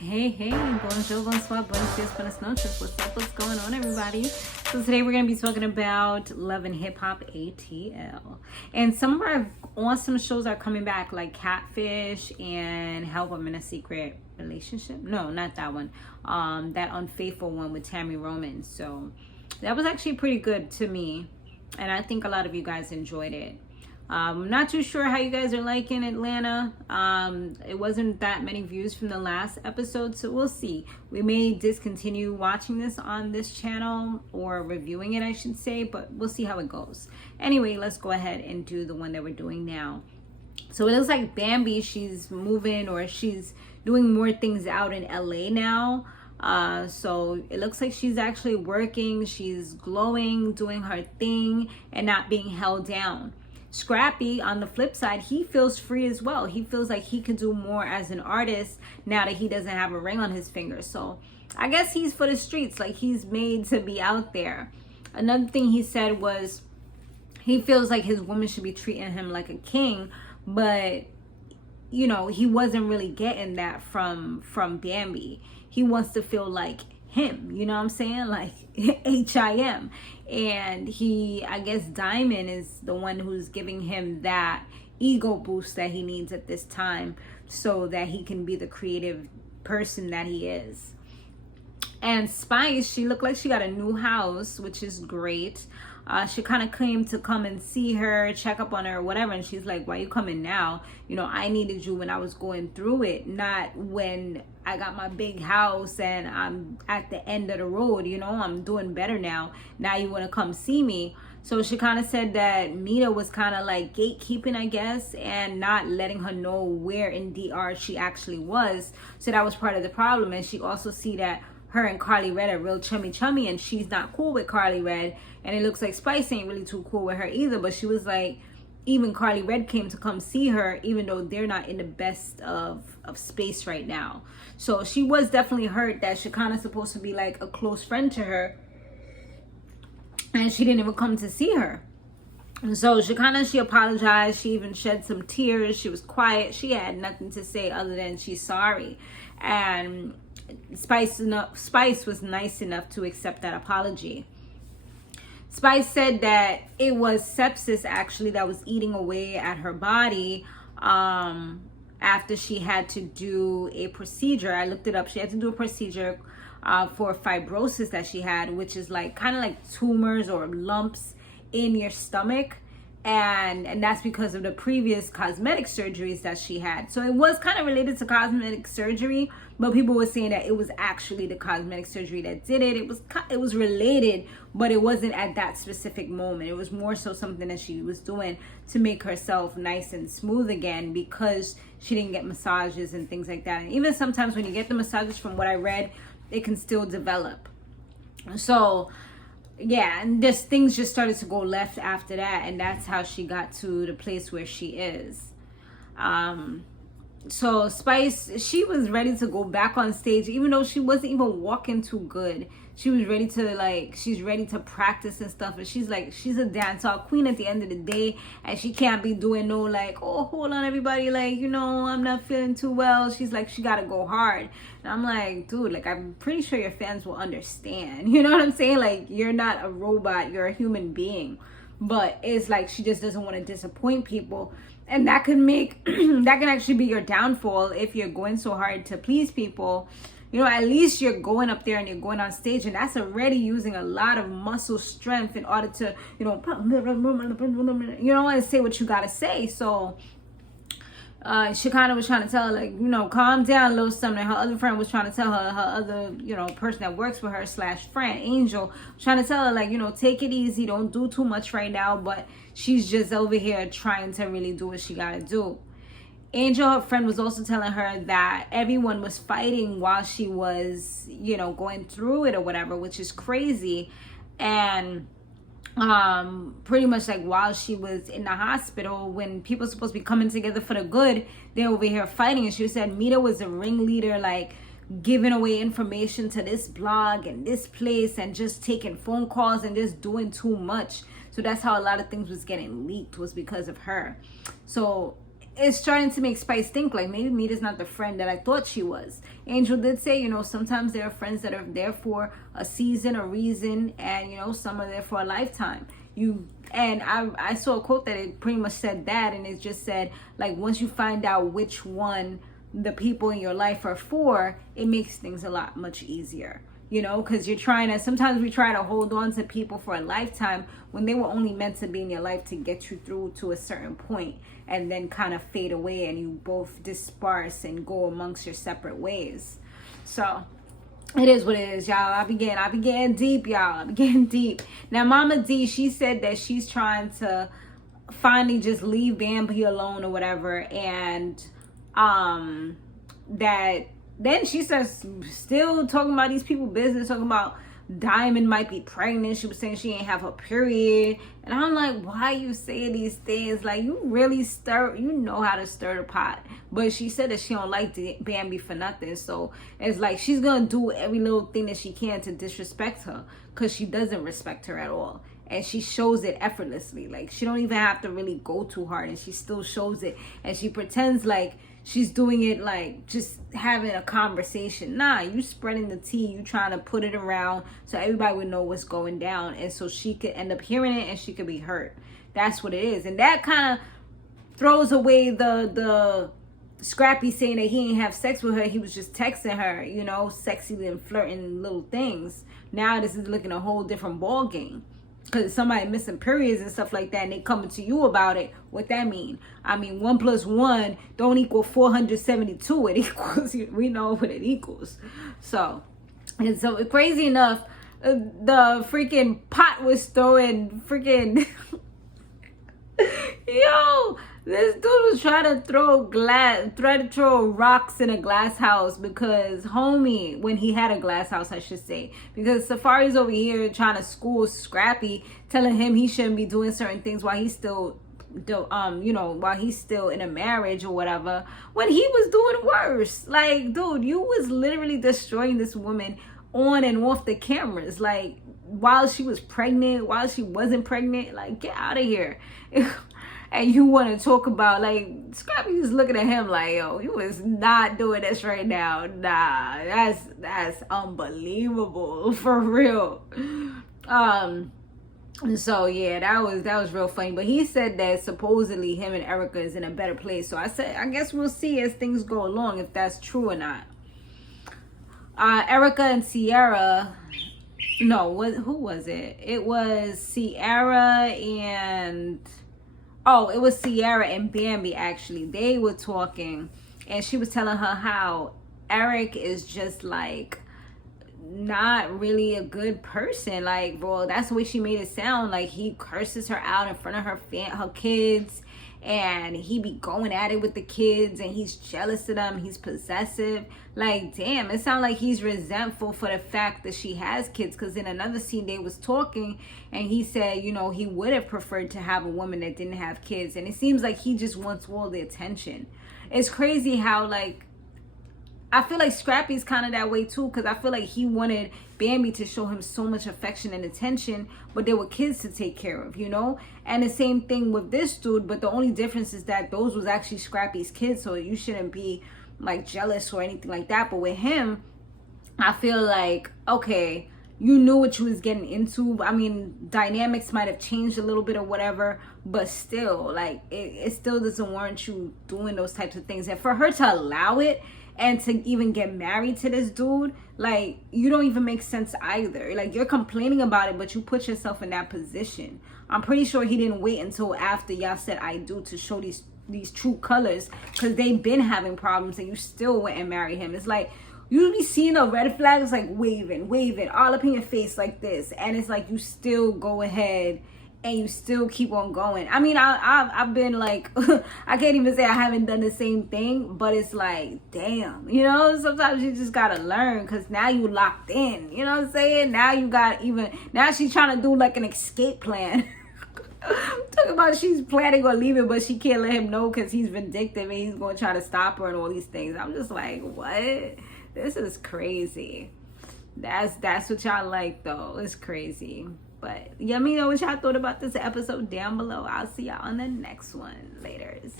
Hey, bonjour, bonsoir, buenos dias, buenas noches. What's going on, everybody? So today we're going to be talking about Love and Hip Hop ATL. And some of our awesome shows are coming back, like Catfish and Help I'm in a Secret Relationship. No, not that one. That Unfaithful one with Tammy Roman. So that was actually pretty good to me. And I think a lot of you guys enjoyed it. I'm not too sure how you guys are liking Atlanta. It wasn't that many views from the last episode, so we'll see. We may discontinue watching this on this channel, or reviewing it, I should say, but we'll see how it goes. Anyway, let's go ahead and do the one that we're doing now. So it looks like Bambi, she's moving, or she's doing more things out in LA now. So it looks like she's actually working, she's glowing, doing her thing, and not being held down. Scrappy, on the flip side, he feels free as well. He feels like he can do more as an artist now that he doesn't have a ring on his finger. So I guess he's for the streets, like he's made to be out there. Another thing he said was he feels like his woman should be treating him like a king, but you know, he wasn't really getting that from Bambi. He wants to feel like him, you know what I'm saying? Like HIM. And I guess Diamond is the one who's giving him that ego boost that he needs at this time so that he can be the creative person that he is. And Spice, she looked like she got a new house, which is great. She kind of came to come and see her, check up on her, or whatever. And she's like, why you coming now? You know, I needed you when I was going through it, not when I got my big house and I'm at the end of the road. You know, I'm doing better now. Now you want to come see me. So she kind of said that Mita was kind of like gatekeeping, I guess, and not letting her know where in DR she actually was. So that was part of the problem. And she also see that her and Carly Red are real chummy, and she's not cool with Carly Red, and it looks like Spice ain't really too cool with her either. But she was like, even Carly Red came to come see her, even though they're not in the best of space right now. So she was definitely hurt that Shekinah's supposed to be like a close friend to her, and she didn't even come to see her. And so Shekinah, she apologized. She even shed some tears. She was quiet. She had nothing to say other than she's sorry. And Spice was nice enough to accept that apology. Spice said that it was sepsis actually that was eating away at her body after she had to do a procedure. I looked it up. She had to do a procedure for fibrosis that she had, which is like kind of like tumors or lumps in your stomach. And that's because of the previous cosmetic surgeries that she had. So it was kind of related to cosmetic surgery, but people were saying that it was actually the cosmetic surgery that did it. It was related, but it wasn't at that specific moment. It was more so something that she was doing to make herself nice and smooth again, because she didn't get massages and things like that. And even sometimes when you get the massages, from what I read, it can still develop. So yeah, and things just started to go left after that, and that's how she got to the place where she is. So Spice, she was ready to go back on stage, even though she wasn't even walking too good. She was ready to she's ready to practice and stuff. And she's like, she's a dancehall queen at the end of the day, and she can't be doing no like, oh, hold on everybody, like, you know, I'm not feeling too well. She's like, she gotta go hard. And I'm like, dude, like, I'm pretty sure your fans will understand. You know what I'm saying? Like, you're not a robot, you're a human being. But it's like she just doesn't want to disappoint people. And that can make, that can actually be your downfall if you're going so hard to please people. You know, at least you're going up there and you're going on stage, and that's already using a lot of muscle strength in order to, you know, and say what you gotta say. So Shekinah was trying to tell her, like, you know, calm down, little something. Her other friend was trying to tell her, her other, you know, person that works with her / friend, Angel, trying to tell her, like, you know, take it easy, don't do too much right now. But she's just over here trying to really do what she gotta do. Angel, her friend, was also telling her that everyone was fighting while she was, you know, going through it or whatever, which is crazy. And pretty much like while she was in the hospital, when people are supposed to be coming together for the good, they're over here fighting. And she said Mita was a ringleader, like giving away information to this blog and this place, and just taking phone calls and just doing too much. So that's how a lot of things was getting leaked, was because of her. So it's starting to make Spice think like maybe Mita's not the friend that I thought she was. Angel did say, you know, sometimes there are friends that are there for a season, a reason, and, you know, some are there for a lifetime. And I saw a quote that it pretty much said that, and it just said, like, once you find out which one the people in your life are for, it makes things a lot much easier. You know, because sometimes we try to hold on to people for a lifetime when they were only meant to be in your life to get you through to a certain point and then kind of fade away and you both disperse and go amongst your separate ways. So it is what it is, y'all. I be getting deep, y'all. I be getting deep. Now, Mama D, she said that she's trying to finally just leave Bambi alone or whatever, and that then she starts still talking about these people business, talking about Diamond might be pregnant. She was saying she ain't have her period. And I'm like, why you saying these things? Like, you really you know how to stir the pot. But she said that she don't like Bambi for nothing. So it's like she's going to do every little thing that she can to disrespect her, because she doesn't respect her at all. And she shows it effortlessly. Like, she don't even have to really go too hard, and she still shows it. And she pretends like she's doing it like just having a conversation. Nah, you spreading the tea. You trying to put it around so everybody would know what's going down, and so she could end up hearing it and she could be hurt. That's what it is. And that kind of throws away the Scrappy saying that he didn't have sex with her. He was just texting her, you know, sexy and flirting little things. Now this is looking a whole different ball game. Because somebody missing periods and stuff like that, and they coming to you about it. What that mean? I mean, 1 + 1 don't equal 472. It equals, we know what it equals. So, and so crazy enough, the freaking pot was throwing freaking yo, this dude was trying to throw rocks in a glass house, because homie, when he had a glass house, I should say, because Safari's over here trying to school Scrappy, telling him he shouldn't be doing certain things while he's still while he's still in a marriage or whatever, when he was doing worse. Like, dude, you was literally destroying this woman on and off the cameras, like while she was pregnant, while she wasn't pregnant. Like, get out of here. And you want to talk about, like, Scrappy was looking at him like, yo, you was not doing this right now. Nah, that's unbelievable, for real. So yeah, that was real funny. But he said that supposedly him and Erica is in a better place. So I said, I guess we'll see as things go along if that's true or not. Erica and Sierra, who was it? It was Sierra and... Oh, it was Sierra and Bambi, actually. They were talking, and she was telling her how Eric is just, like, not really a good person. Like, bro, that's the way she made it sound. Like, he curses her out in front of her kids, and he be going at it with the kids, and he's jealous of them. He's possessive. Like, damn, it sounds like he's resentful for the fact that she has kids, because in another scene they was talking, and he said, you know, he would have preferred to have a woman that didn't have kids, and it seems like he just wants all the attention. It's crazy how, like, I feel like Scrappy's kind of that way too, because I feel like he wanted Bambi to show him so much affection and attention, but there were kids to take care of, you know? And the same thing with this dude, but the only difference is that those was actually Scrappy's kids, so you shouldn't be, like, jealous or anything like that. But with him, I feel like, okay, you knew what you was getting into. I mean, dynamics might have changed a little bit or whatever, but still, like, it still doesn't warrant you doing those types of things. And for her to allow it, and to even get married to this dude, like, you don't even make sense either. Like, you're complaining about it, but you put yourself in that position. I'm pretty sure he didn't wait until after y'all said I do to show these true colors, because they've been having problems, and you still went and married him. It's like, you be seeing a red flag, it's like waving all up in your face like this, and it's like you still go ahead and you still keep on going. I mean, I've been like, I can't even say I haven't done the same thing, but it's like, damn, you know, sometimes you just gotta learn, because now you locked in, you know what I'm saying? Now she's trying to do like an escape plan. Talking about she's planning on leaving, but she can't let him know because he's vindictive and he's going to try to stop her and all these things. I'm just like, what? This is crazy. That's what y'all like, though. It's crazy. But let me know what y'all thought about this episode down below. I'll see y'all on the next one. Laters.